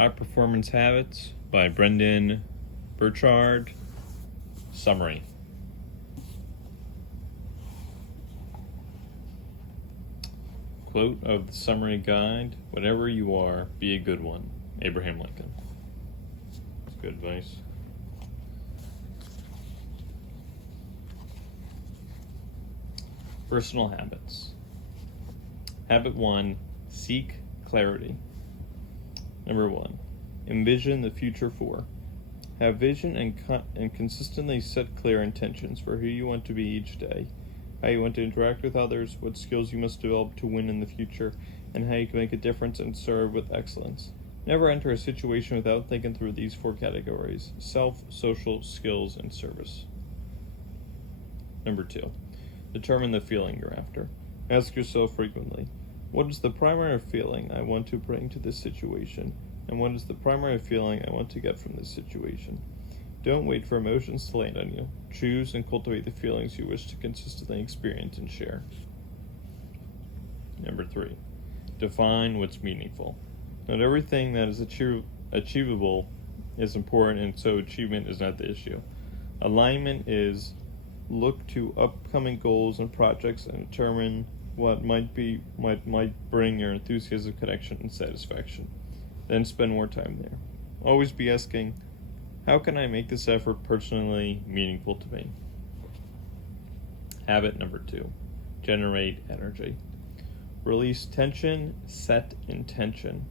High Performance Habits by Brendon Burchard. Summary. Quote of the summary guide: "Whatever you are, be a good one." Abraham Lincoln. That's good advice. Personal habits. Habit 1: seek clarity. Number 1: envision the future for. Have vision and consistently set clear intentions for who you want to be each day, how you want to interact with others, what skills you must develop to win in the future, and how you can make a difference and serve with excellence. Never enter a situation without thinking through these 4 categories: self, social, skills, and service. Number 2: determine the feeling you're after. Ask yourself frequently, what is the primary feeling I want to bring to this situation? And what is the primary feeling I want to get from this situation? Don't wait for emotions to land on you. Choose and cultivate the feelings you wish to consistently experience and share. Number 3: define what's meaningful. Not everything that is achievable is important, and so achievement is not the issue. Alignment is: look to upcoming goals and projects and determine what might bring your enthusiasm, connection, and satisfaction. Then spend more time there. Always be asking, how can I make this effort personally meaningful to me? Habit number 2: generate energy. Release tension, set intention.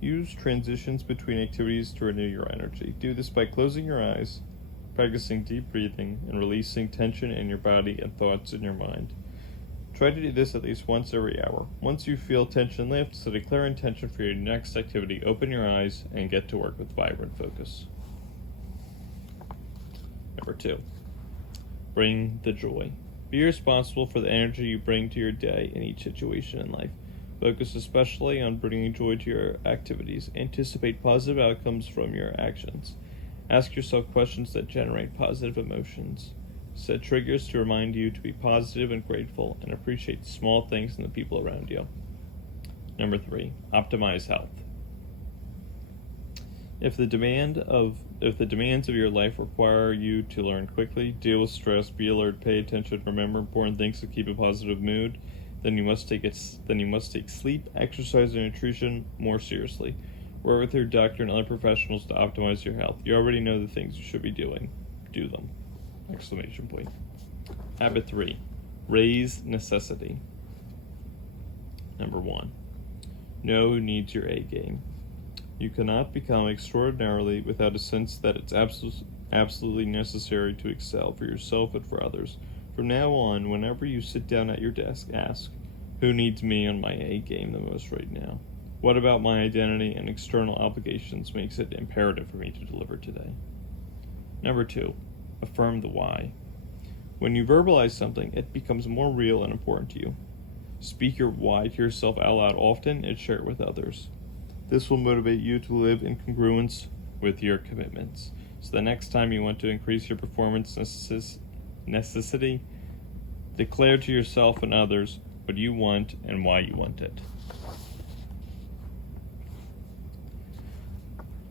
Use transitions between activities to renew your energy. Do this by closing your eyes, practicing deep breathing, and releasing tension in your body and thoughts in your mind. Try to do this at least once every hour. Once you feel tension lift, set a clear intention for your next activity, open your eyes, and get to work with vibrant focus. Number 2: bring the joy. Be responsible for the energy you bring to your day in each situation in life. Focus especially on bringing joy to your activities. Anticipate positive outcomes from your actions. Ask yourself questions that generate positive emotions. Set triggers to remind you to be positive and grateful, and appreciate the small things and the people around you. Number 3: optimize health. If the demands of your life require you to learn quickly, deal with stress, be alert, pay attention, remember important things to keep a positive mood, then you must take sleep, exercise, and nutrition more seriously. Work with your doctor and other professionals to optimize your health. You already know the things you should be doing. Do them! Exclamation point. Habit 3: raise necessity. Number 1: know who needs your A game. You cannot become extraordinarily without a sense that it's absolutely necessary to excel for yourself and for others. From now on, whenever you sit down at your desk, ask, who needs me on my A game the most right now? What about my identity and external obligations makes it imperative for me to deliver today? Number 2: affirm the why. When you verbalize something, it becomes more real and important to you. Speak your why to yourself out loud often and share it with others. This will motivate you to live in congruence with your commitments. So the next time you want to increase your performance necessity, declare to yourself and others what you want and why you want it.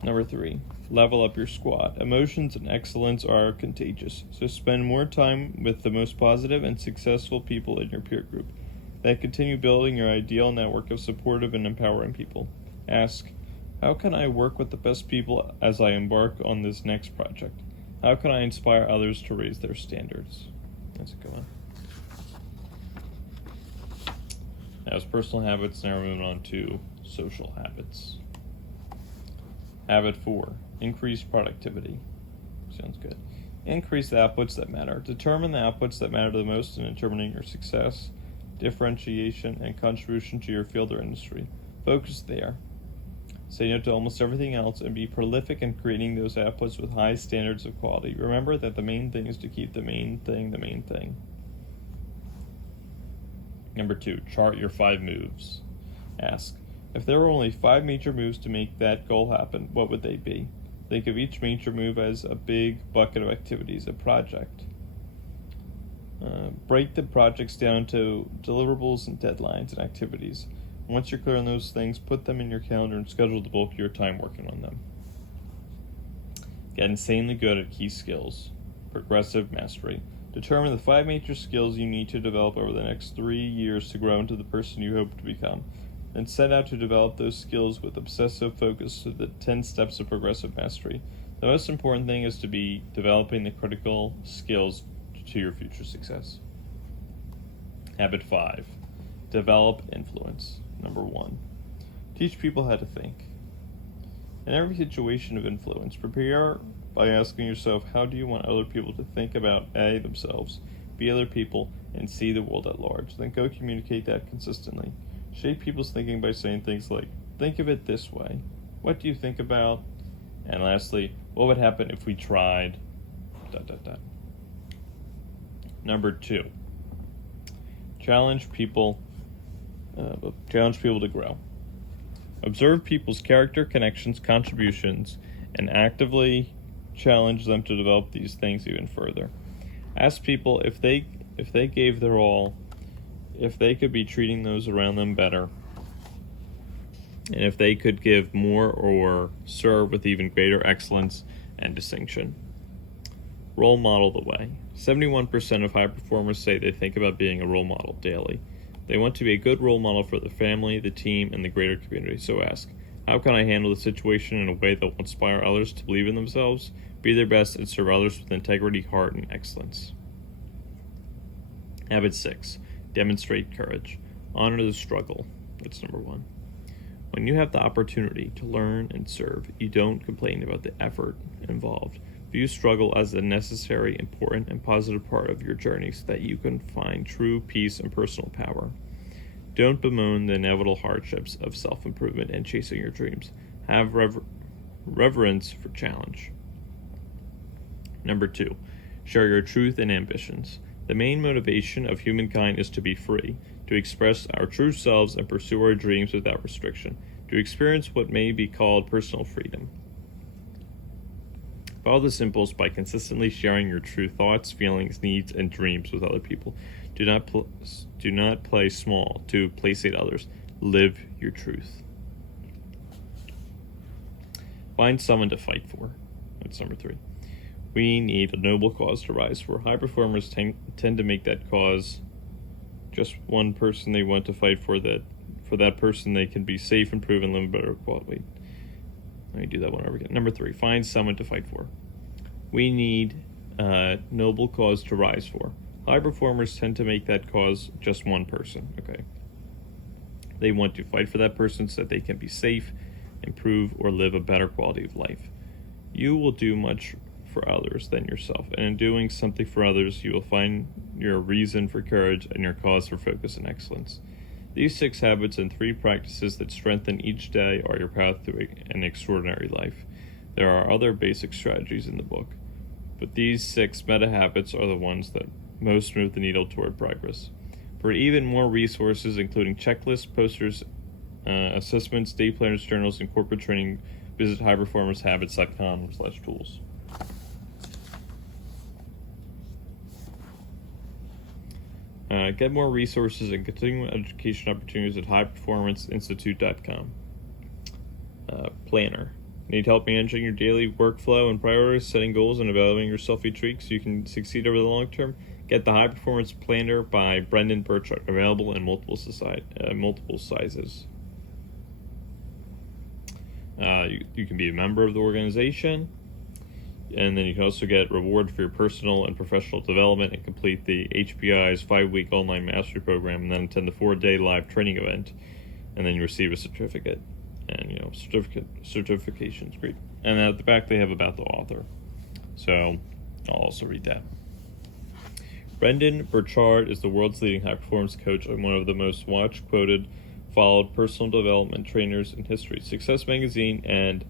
Number 3: level up your squad. Emotions and excellence are contagious, so spend more time with the most positive and successful people in your peer group. Then continue building your ideal network of supportive and empowering people. Ask, how can I work with the best people as I embark on this next project? How can I inspire others to raise their standards? That's a good one. That was personal habits. Now we're moving on to social habits. Habit 4: increase productivity. Sounds good. Increase the outputs that matter. Determine the outputs that matter the most in determining your success, differentiation, and contribution to your field or industry. Focus there. Say no to almost everything else and be prolific in creating those outputs with high standards of quality. Remember that the main thing is to keep the main thing the main thing. Number 2: chart your 5 moves. Ask, if there were only 5 major moves to make that goal happen, what would they be? Think of each major move as a big bucket of activities, a project. Break the projects down to deliverables and deadlines and activities. Once you're clear on those things, put them in your calendar and schedule the bulk of your time working on them. Get insanely good at key skills. Progressive mastery. Determine the 5 major skills you need to develop over the next 3 years to grow into the person you hope to become. Then set out to develop those skills with obsessive focus to the 10 steps of progressive mastery. The most important thing is to be developing the critical skills to your future success. Habit 5. Develop influence. Number 1. Teach people how to think. In every situation of influence, prepare by asking yourself, how do you want other people to think about A, themselves, B, other people, and C, the world at large? Then go communicate that consistently. Shape people's thinking by saying things like, think of it this way. What do you think about? And lastly, what would happen if we tried... ... Number 2. Challenge people to grow. Observe people's character, connections, contributions, and actively challenge them to develop these things even further. Ask people if they gave their all, if they could be treating those around them better, and if they could give more or serve with even greater excellence and distinction. Role model the way. 71% of high performers say they think about being a role model daily. They want to be a good role model for the family, the team, and the greater community. So ask, how can I handle the situation in a way that will inspire others to believe in themselves, be their best, and serve others with integrity, heart, and excellence? Habit 6. Demonstrate courage. Honor the struggle. That's number 1. When you have the opportunity to learn and serve, you don't complain about the effort involved. View struggle as a necessary, important, and positive part of your journey so that you can find true peace and personal power. Don't bemoan the inevitable hardships of self-improvement and chasing your dreams. Have reverence for challenge. Number 2. Share your truth and ambitions. The main motivation of humankind is to be free, to express our true selves and pursue our dreams without restriction, to experience what may be called personal freedom. Follow this impulse by consistently sharing your true thoughts, feelings, needs, and dreams with other people. Do not play small to placate others. Live your truth. Find someone to fight for. That's number 3. We need a noble cause to rise for. High performers tend to make that cause just one person they want to fight for. That for that person they can be safe, improve, and live a better quality. Let me do that one over again. Number 3, find someone to fight for. We need a noble cause to rise for. High performers tend to make that cause just one person, okay? They want to fight for that person so that they can be safe, improve, or live a better quality of life. You will do much for others than yourself, and in doing something for others, you will find your reason for courage and your cause for focus and excellence. These 6 habits and 3 practices that strengthen each day are your path to an extraordinary life. There are other basic strategies in the book, but these 6 meta habits are the ones that most move the needle toward progress. For even more resources, including checklists, posters, assessments, day planners, journals, and corporate training, visit highperformancehabits.com/tools. Get more resources and continuing education opportunities at highperformanceinstitute.com. Planner. Need help managing your daily workflow and priorities, setting goals, and evaluating yourself each week so you can succeed over the long term? Get the High Performance Planner by Brendon Burchard, available in multiple sizes. You can be a member of the organization, and then you can also get reward for your personal and professional development and complete the HPI's 5-week online mastery program, and then attend the 4-day live training event, and then you receive a certificate. And certification's great. And at the back they have about the author, so I'll also read that. Brendon Burchard is the world's leading high performance coach and one of the most watched, quoted, followed personal development trainers in history. Success Magazine and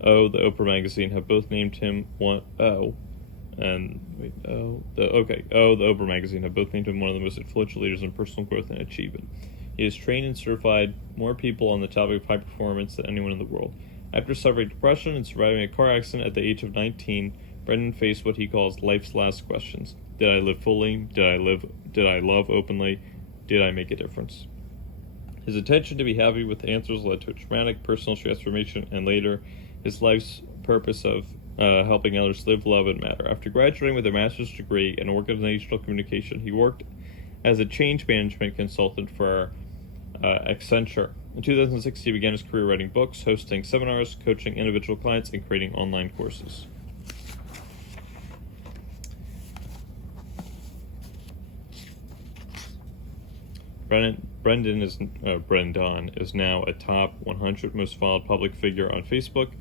the Oprah Magazine have both named him the Oprah Magazine have both named him one of the most influential leaders in personal growth and achievement. He has trained and certified more people on the topic of high performance than anyone in the world. After suffering depression and surviving a car accident at the age of 19, Brendon faced what he calls life's last questions. Did I live fully? Did I love openly? Did I make a difference? His intention to be happy with answers led to a dramatic personal transformation, and later, his life's purpose of helping others live, love, and matter. After graduating with a master's degree in organizational communication, he worked as a change management consultant for Accenture. In 2006, he began his career writing books, hosting seminars, coaching individual clients, and creating online courses. Brendon is now a top 100 most followed public figure on Facebook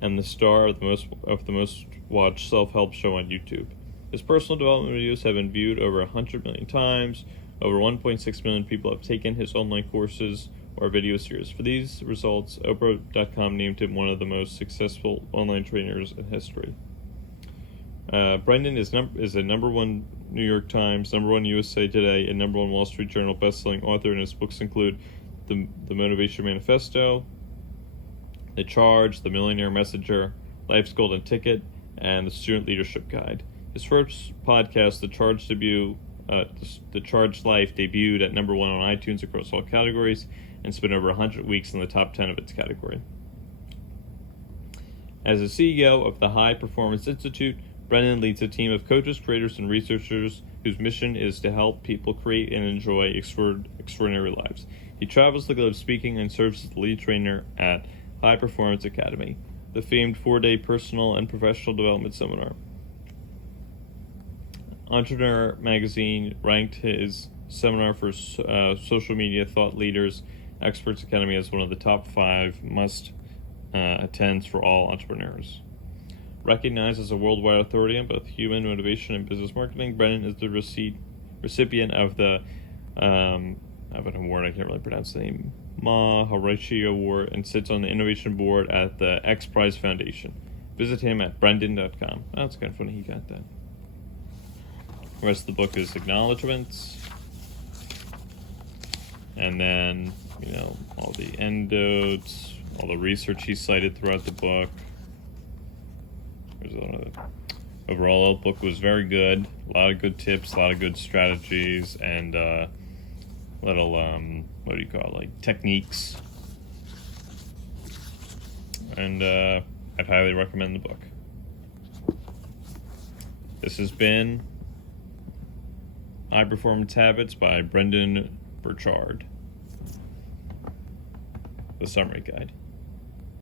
and the star of the most watched self-help show on YouTube. His personal development videos have been viewed over 100 million times. Over 1.6 million people have taken his online courses or video series. For these results, Oprah.com named him one of the most successful online trainers in history. Brendon is a number one New York Times, number one USA Today, and number one Wall Street Journal bestselling author, and his books include The Motivation Manifesto, The Charge, The Millionaire Messenger, Life's Golden Ticket, and The Student Leadership Guide. His first podcast, The Charge Life, debuted at number one on iTunes across all categories and spent over 100 weeks in the top 10 of its category. As the CEO of the High Performance Institute, Brendon leads a team of coaches, creators, and researchers whose mission is to help people create and enjoy extraordinary lives. He travels the globe speaking and serves as the lead trainer at High Performance Academy, the famed 4-day personal and professional development seminar. Entrepreneur magazine ranked his seminar for social media thought leaders Experts Academy as one of the top 5 must-attends for all entrepreneurs. Recognized as a worldwide authority on both human motivation and business marketing, Brendon is the recipient of the an award, I can't really pronounce the name, Maharishi Award, and sits on the innovation board at the X Prize Foundation. Visit him at Brendon.com. Oh, that's kind of funny he got that. The rest of the book is acknowledgments, and then, all the endnotes, all the research he cited throughout the book. Overall, the book was very good. A lot of good tips, a lot of good strategies, and little, techniques. And I'd highly recommend the book. This has been High Performance Habits by Brendon Burchard, the summary guide.